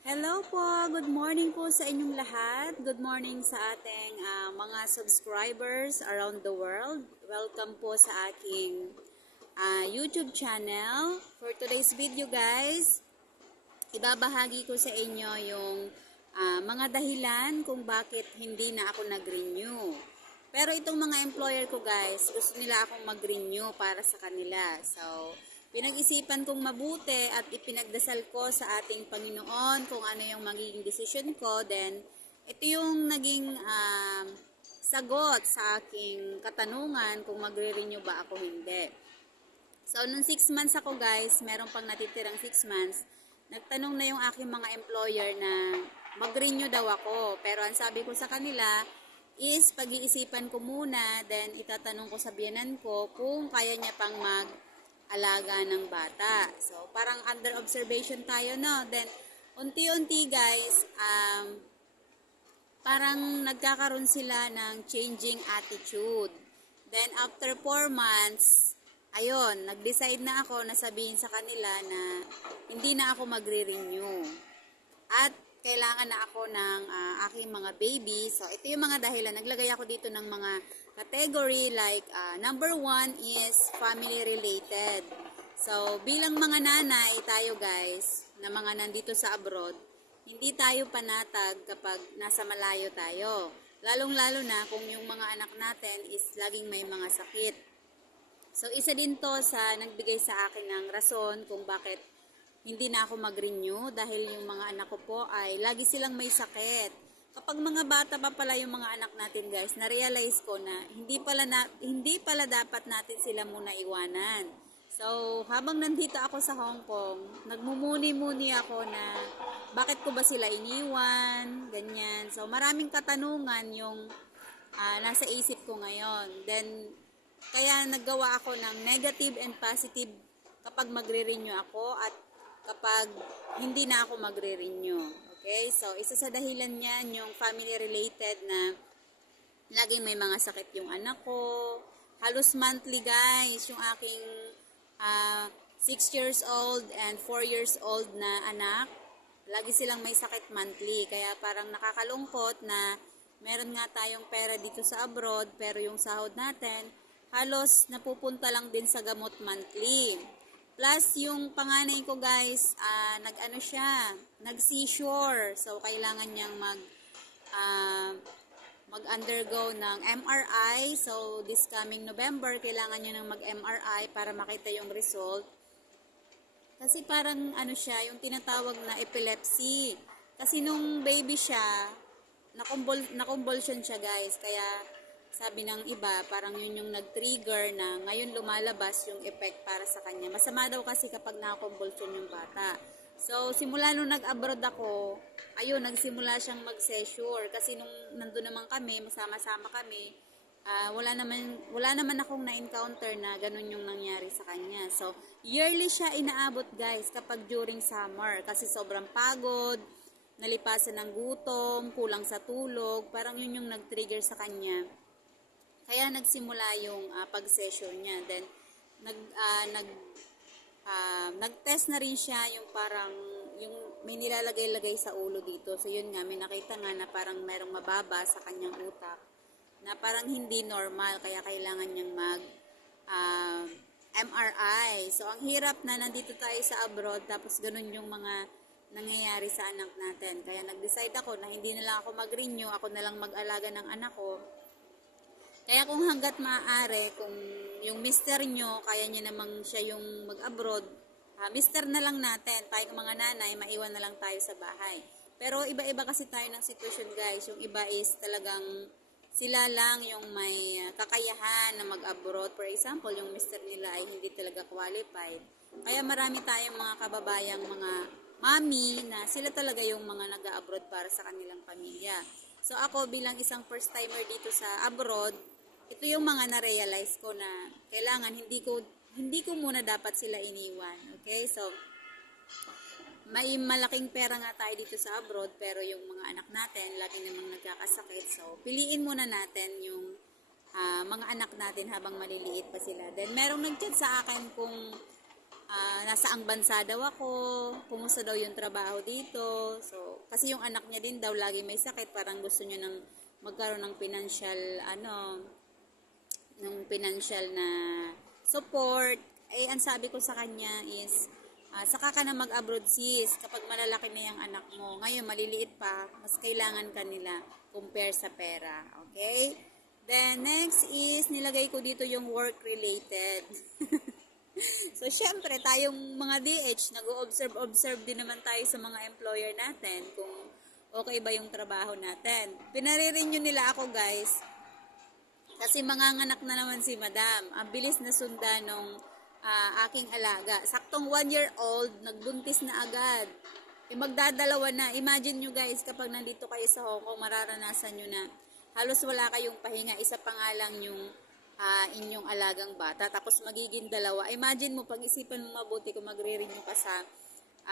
Hello po, good morning po sa inyong lahat. Good morning sa ating mga subscribers around the world. Welcome po sa aking YouTube channel. For today's video guys, ibabahagi ko sa inyo yung mga dahilan kung bakit hindi na ako nag-renew. Pero itong mga employer ko guys, gusto nila akong mag-renew para sa kanila. So, pinag-isipan kong mabuti at ipinagdasal ko sa ating Panginoon kung ano yung magiging decision ko. Then, ito yung naging sagot sa aking katanungan kung magre-renew ba ako hindi. So, nung 6 months ako guys, meron pang natitirang 6 months, nagtanong na yung aking mga employer na mag-renew daw ako. Pero ang sabi ko sa kanila is pag-iisipan ko muna, then itatanong ko sa biyenan ko kung kaya niya pang mag-alaga ng bata. So, parang under observation tayo, no? Then, unti-unti guys, parang nagkakaroon sila ng changing attitude. Then, after 4 months, ayun, nag-decide na ako na sabihin sa kanila na hindi na ako magre-renew. At kailangan na ako ng aking mga baby. So, ito yung mga dahilan. Naglagay ako dito ng mga category like number 1 is family related. So, bilang mga nanay tayo guys, na mga nandito sa abroad, hindi tayo panatag kapag nasa malayo tayo. Lalong-lalo na kung yung mga anak natin is laging may mga sakit. So, isa din to sa nagbigay sa akin ng rason kung bakit hindi na ako mag-renew dahil yung mga anak ko po ay lagi silang may sakit. Kapag mga bata pa pala yung mga anak natin guys, na-realize ko na hindi pala dapat natin sila muna iwanan. So, habang nandito ako sa Hong Kong, nagmumuni-muni ako na bakit ko ba sila iniwan, ganyan. So, maraming katanungan yung nasa isip ko ngayon. Then, kaya naggawa ako ng negative and positive kapag magre-renew ako at kapag hindi na ako magre-renew. Okay? So, isa sa dahilan niyan yung family related na laging may mga sakit yung anak ko. Halos monthly guys, yung aking 6 years old and 4 years old na anak, lagi silang may sakit monthly. Kaya parang nakakalungkot na meron nga tayong pera dito sa abroad, pero yung sahod natin, halos napupunta lang din sa gamot monthly. Plus, yung panganay ko guys, nag-seizure. So, kailangan niyang mag-undergo ng MRI. So, this coming November, kailangan niya ng mag-MRI para makita yung result. Kasi parang yung tinatawag na epilepsy. Kasi nung baby siya, na-convulsion siya guys. Kaya, sabi ng iba, parang yun yung nag-trigger na ngayon lumalabas yung effect para sa kanya. Masama daw kasi kapag nakakonvulsion yung bata. So, simula nung nag-abroad ako, ayun, nagsimula siyang mag-seizure. Kasi nung nandun naman kami, masama-sama kami, wala naman akong na-encounter na ganun yung nangyari sa kanya. So, yearly siya inaabot guys kapag during summer. Kasi sobrang pagod, nalipasan ng gutom, kulang sa tulog, parang yun yung nag-trigger sa kanya. Kaya nagsimula yung pag-session niya. Then, nag-test na rin siya yung parang, yung may nilalagay-lagay sa ulo dito. So, yun nga, may nakita nga na parang merong mababa sa kanyang utak na parang hindi normal. Kaya kailangan niyang MRI. So, ang hirap na nandito tayo sa abroad, tapos ganun yung mga nangyayari sa anak natin. Kaya nag-decide ako na hindi na lang ako mag-renew, ako na lang mag-alaga ng anak ko. Kaya kung hanggat maaari, kung yung mister nyo, kaya niya namang siya yung mag-abroad, mister na lang natin, tayo mga nanay, maiwan na lang tayo sa bahay. Pero iba-iba kasi tayo ng sitwasyon guys. Yung iba is talagang sila lang yung may kakayahan na mag-abroad. For example, yung mister nila ay hindi talaga qualified. Kaya marami tayong mga kababayang mga mami na sila talaga yung mga nag-abroad para sa kanilang pamilya. So ako bilang isang first timer dito sa abroad, ito yung mga na-realize ko na kailangan hindi ko muna dapat sila iniwan. Okay? So, may malaking pera nga tayo dito sa abroad, pero yung mga anak natin, lagi namang nagkakasakit. So, piliin muna natin yung mga anak natin habang maliliit pa sila. Then, merong nag-chat sa akin kung nasaang bansa daw ako, kumusta daw yung trabaho dito. So, kasi yung anak niya din daw lagi may sakit, parang gusto niya ng magkaroon ng financial na support. Ang sabi ko sa kanya is, saka ka na mag-abroad sis, kapag malalaki na yung anak mo. Ngayon, maliliit pa, mas kailangan ka nila compare sa pera. Okay? Then, next is, nilagay ko dito yung work-related. So, syempre, tayong mga DH, nag-observe din naman tayo sa mga employer natin kung okay ba yung trabaho natin. Pinare-renew nila ako, guys. Kasi manganganak na naman si madam. Ang bilis na sunda nung aking alaga. Saktong 1-year-old, nagbuntis na agad. Magdadalawa na. Imagine nyo guys, kapag nandito kayo sa Hong Kong, mararanasan nyo na halos wala kayong pahinga. Isa pa nga lang yung inyong alagang bata. Tapos magiging dalawa. Imagine mo, pag-isipan mo mabuti kung magre-renew ka sa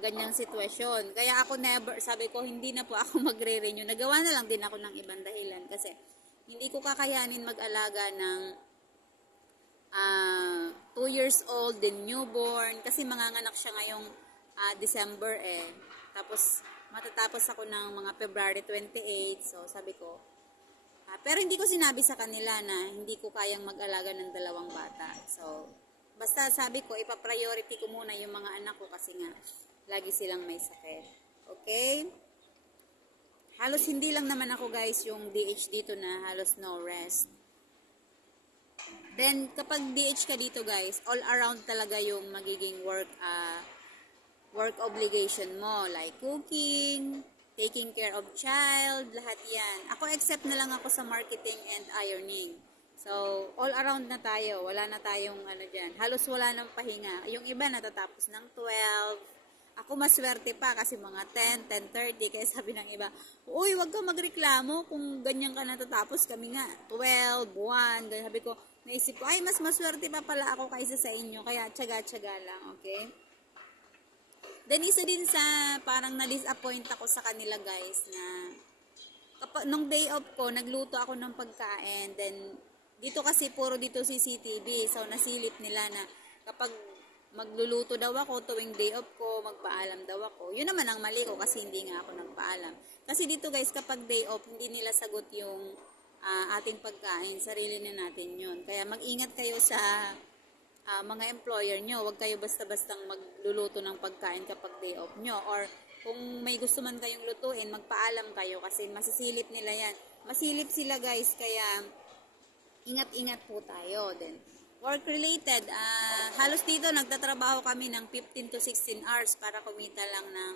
ganyang sitwasyon. Kaya ako sabi ko, hindi na po ako magre-renew. Nagawa na lang din ako ng ibang dahilan. Kasi hindi ko kakayanin mag-alaga ng 2 years old, then newborn, kasi manganganak siya ngayong December Tapos, matatapos ako ng mga February 28. So, sabi ko, pero hindi ko sinabi sa kanila na hindi ko kayang mag-alaga ng 2 bata. So, basta sabi ko, ipa-priority ko muna yung mga anak ko kasi nga, lagi silang may sakit. Okay? Halos hindi lang naman ako guys yung DH dito na halos no rest. Then, kapag DH ka dito guys, all around talaga yung magiging work obligation mo. Like cooking, taking care of child, lahat yan. Ako except na lang ako sa marketing and ironing. So, all around na tayo. Wala na tayong dyan. Halos wala nang pahinga. Yung iba natatapos ng 12. Ako maswerte pa kasi mga 10, 10:30. Kaya sabi ng iba, uy, wag ka magreklamo kung ganyan ka natatapos. Kami nga, 12, 1. Ganyan. Sabi ko, naisip ko, ay, mas maswerte pa pala ako kaysa sa inyo. Kaya tsaga-tsaga lang, okay? Then, isa din sa parang na-disappoint ako sa kanila, guys, na nung day off ko, nagluto ako ng pagkain. Then, dito kasi puro dito CCTV. So, nasilip nila na kapag magluluto daw ako tuwing day off ko, magpaalam daw ako. Yun naman ang mali ko kasi hindi nga ako nagpaalam. Kasi dito guys, kapag day off, hindi nila sagot yung ating pagkain. Sarili na natin yun. Kaya mag-ingat kayo sa mga employer nyo. Huwag kayo basta-bastang magluluto ng pagkain kapag day off nyo. Or kung may gusto man kayong lutuin, magpaalam kayo kasi masisilip nila yan. Masilip sila guys, kaya ingat-ingat po tayo. Then, work-related, halos dito nagtatrabaho kami ng 15 to 16 hours para kumita lang ng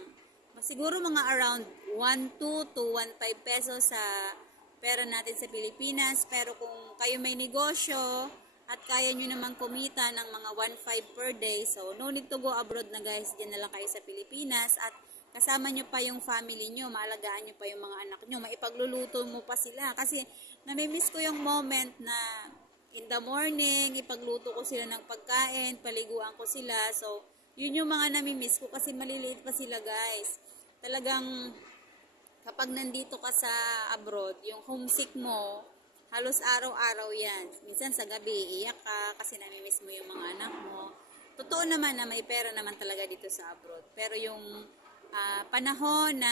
siguro mga around 1.2 to 1.5 pesos sa pera natin sa Pilipinas. Pero kung kayo may negosyo at kaya nyo naman kumita ng mga 1.5 per day, so no need to go abroad na guys, dyan na lang kayo sa Pilipinas at kasama nyo pa yung family nyo, maalagaan nyo pa yung mga anak nyo, maipagluluto mo pa sila. Kasi namimiss ko yung moment na in the morning, ipagluto ko sila ng pagkain, paliguan ko sila. So, yun yung mga namimiss ko kasi maliliit pa sila guys. Talagang kapag nandito ka sa abroad, yung homesick mo, halos araw-araw yan. Minsan sa gabi, iyak ka kasi namimiss mo yung mga anak mo. Totoo naman na may pera naman talaga dito sa abroad. Pero yung panahon na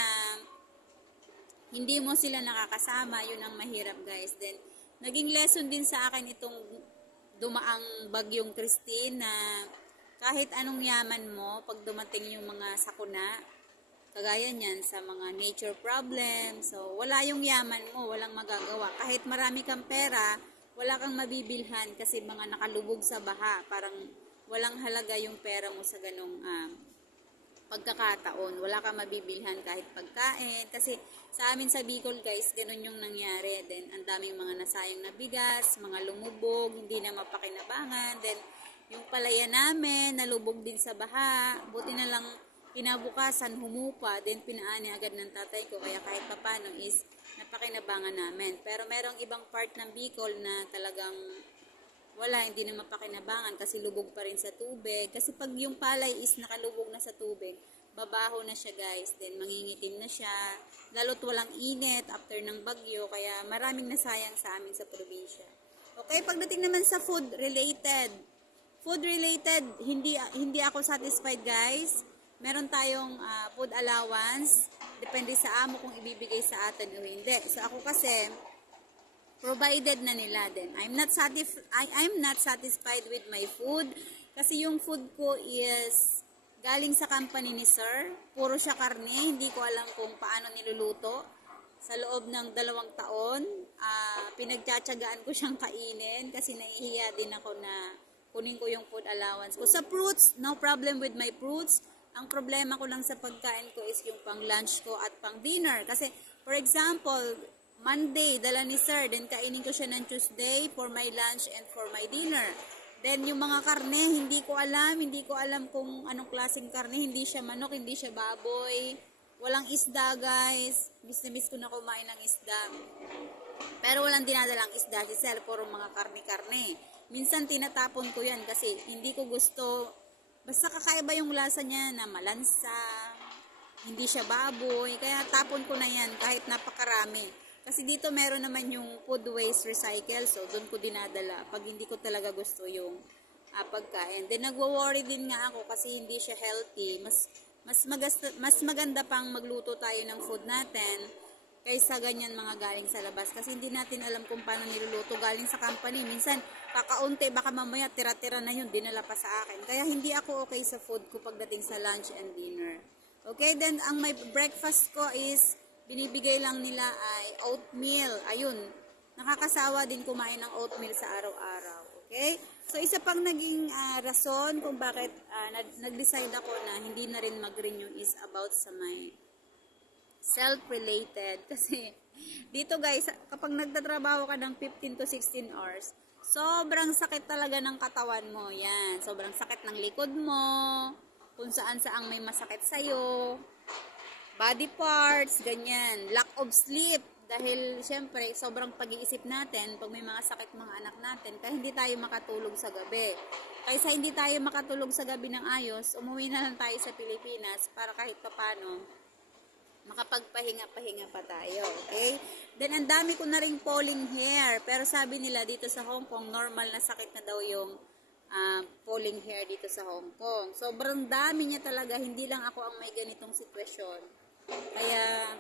hindi mo sila nakakasama, yun ang mahirap guys. Then, naging lesson din sa akin itong dumaang bagyong Christine na kahit anong yaman mo, pag dumating yung mga sakuna, kagaya niyan sa mga nature problem, so wala yung yaman mo, walang magagawa. Kahit marami kang pera, wala kang mabibilhan kasi mga nakalubog sa baha. Parang walang halaga yung pera mo sa ganong pagkakataon. Wala kang mabibilhan kahit pagkain. Kasi sa amin sa Bicol guys, ganun yung nangyari. Then, ang daming mga nasayang na bigas, mga lumubog, hindi na mapakinabangan. Then, yung palaya namin, nalubog din sa baha. Buti na lang, kinabukasan, humupa. Then, pinaani agad ng tatay ko. Kaya kahit papano is, napakinabangan namin. Pero merong ibang part ng Bicol na talagang wala, hindi na mapakinabangan kasi lubog pa rin sa tubig. Kasi pag yung palay is nakalubog na sa tubig, babaho na siya guys. Then mangingitim na siya. Lalo't walang init after ng bagyo. Kaya maraming nasayang sa amin sa probinsya. Okay, pagdating naman sa food related. Food related, hindi ako satisfied guys. Meron tayong food allowance. Depende sa amo kung ibibigay sa atin o hindi. So ako kasi, provided na nila din. I'm not satisfied with my food. Kasi yung food ko is galing sa company ni sir. Puro siya karne. Hindi ko alam kung paano niluluto. Sa loob ng 2 taon, pinagtsatsagaan ko siyang kainin. Kasi nahihiya din ako na kunin ko yung food allowance ko. Sa fruits, no problem with my fruits. Ang problema ko lang sa pagkain ko is yung pang lunch ko at pang dinner. Kasi, for example, Monday, dala ni sir, then kainin ko siya ng Tuesday for my lunch and for my dinner. Then, yung mga karne, hindi ko alam kung anong klaseng karne. Hindi siya manok, hindi siya baboy. Walang isda, guys. Miss na miss ko na kumain ng isda. Pero walang dinadalang isda si sir, puro mga karne-karne. Minsan tinatapon ko yan kasi hindi ko gusto. Basta kakaiba yung lasa niya na malansa, hindi siya baboy, kaya tapon ko na yan kahit napakarami. Kasi dito meron naman yung food waste recycle, so doon ko dinadala pag hindi ko talaga gusto yung pagkain. Then nagwo-worry din nga ako kasi hindi siya healthy. Mas maganda pang magluto tayo ng food natin kaysa ganyan mga galing sa labas. Kasi hindi natin alam kung paano niluluto galing sa company. Minsan, kakaunti, baka mamaya tira-tira na yun, dinala pa sa akin. Kaya hindi ako okay sa food ko pagdating sa lunch and dinner. Okay, then ang my breakfast ko is, binibigay lang nila ay oatmeal. Ayun, nakakasawa din kumain ng oatmeal sa araw-araw. Okay? So, isa pang naging rason kung bakit nag-decide ako na hindi na rin mag-renew is about sa my self-related. Kasi dito guys, kapag nagtatrabaho ka ng 15 to 16 hours, sobrang sakit talaga ng katawan mo. Yan, sobrang sakit ng likod mo, kung saan-saang may masakit sa'yo, body parts, ganyan, lack of sleep. Dahil syempre, sobrang pag-iisip natin pag may mga sakit mga anak natin, kaya hindi tayo makatulog sa gabi. Kaysa hindi tayo makatulog sa gabi ng ayos, umuwi na lang tayo sa Pilipinas para kahit papano makapagpahinga-pahinga pa tayo, okay? Then, ang dami ko na rin falling hair. Pero sabi nila dito sa Hong Kong, normal na sakit na daw yung falling hair dito sa Hong Kong. Sobrang dami niya talaga. Hindi lang ako ang may ganitong sitwasyon. Kaya,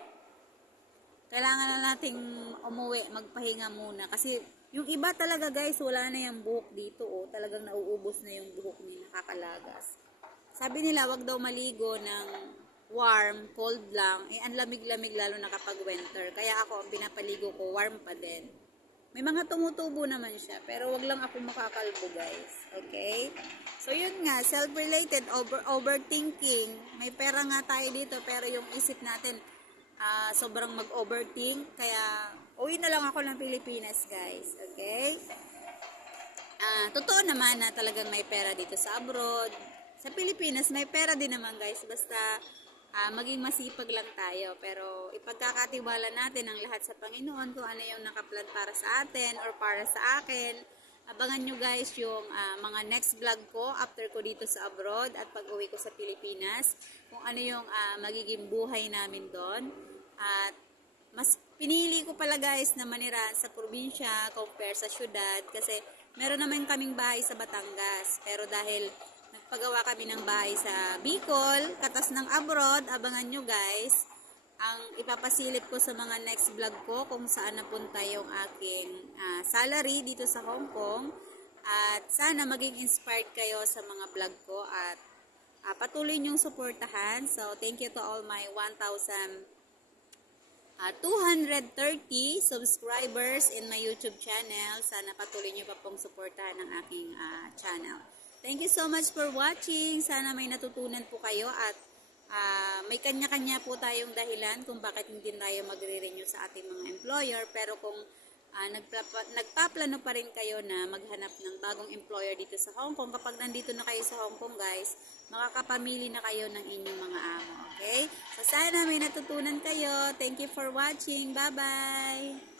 kailangan na nating umuwi, magpahinga muna. Kasi, yung iba talaga guys, wala na yung buhok dito. Oh. Talagang nauubos na yung buhok niya, nakakalagas. Sabi nila, wag daw maligo ng warm, cold lang, ang lamig-lamig lalo na kapag winter. Kaya ako, ang pinapaligo ko, warm pa din. May mga tumutubo naman siya, pero wag lang ako makakalbo, guys. Okay? So, yun nga, self-related, overthinking. May pera nga tayo dito, pero yung isip natin, sobrang mag-overthink. Kaya, uwi na lang ako ng Pilipinas, guys. Okay? Totoo naman na talagang may pera dito sa abroad. Sa Pilipinas, may pera din naman, guys. Basta, maging masipag lang tayo, pero ipagkakatiwala natin ang lahat sa Panginoon kung ano yung nakaplan para sa atin or para sa akin. Abangan nyo guys yung mga next vlog ko after ko dito sa abroad at pag uwi ko sa Pilipinas, kung ano yung magiging buhay namin doon. At mas pinili ko pala guys na manirahan sa probinsya compare sa syudad kasi meron naman kaming bahay sa Batangas, pero dahil nagpagawa kami ng bahay sa Bicol, katas ng abroad, abangan nyo guys, ang ipapasilip ko sa mga next vlog ko kung saan napunta yung aking salary dito sa Hong Kong. At sana maging inspired kayo sa mga vlog ko at patuloy nyong suportahan. So, thank you to all my 1,230 subscribers in my YouTube channel. Sana patuloy nyo pa pong suportahan ang aking channel. Thank you so much for watching. Sana may natutunan po kayo at may kanya-kanya po tayong dahilan kung bakit hindi tayo magre-renew sa ating mga employer. Pero kung nagpaplano pa rin kayo na maghanap ng bagong employer dito sa Hong Kong, kapag nandito na kayo sa Hong Kong guys, makakapamili na kayo ng inyong mga amo. Okay? So sana may natutunan kayo. Thank you for watching. Bye-bye!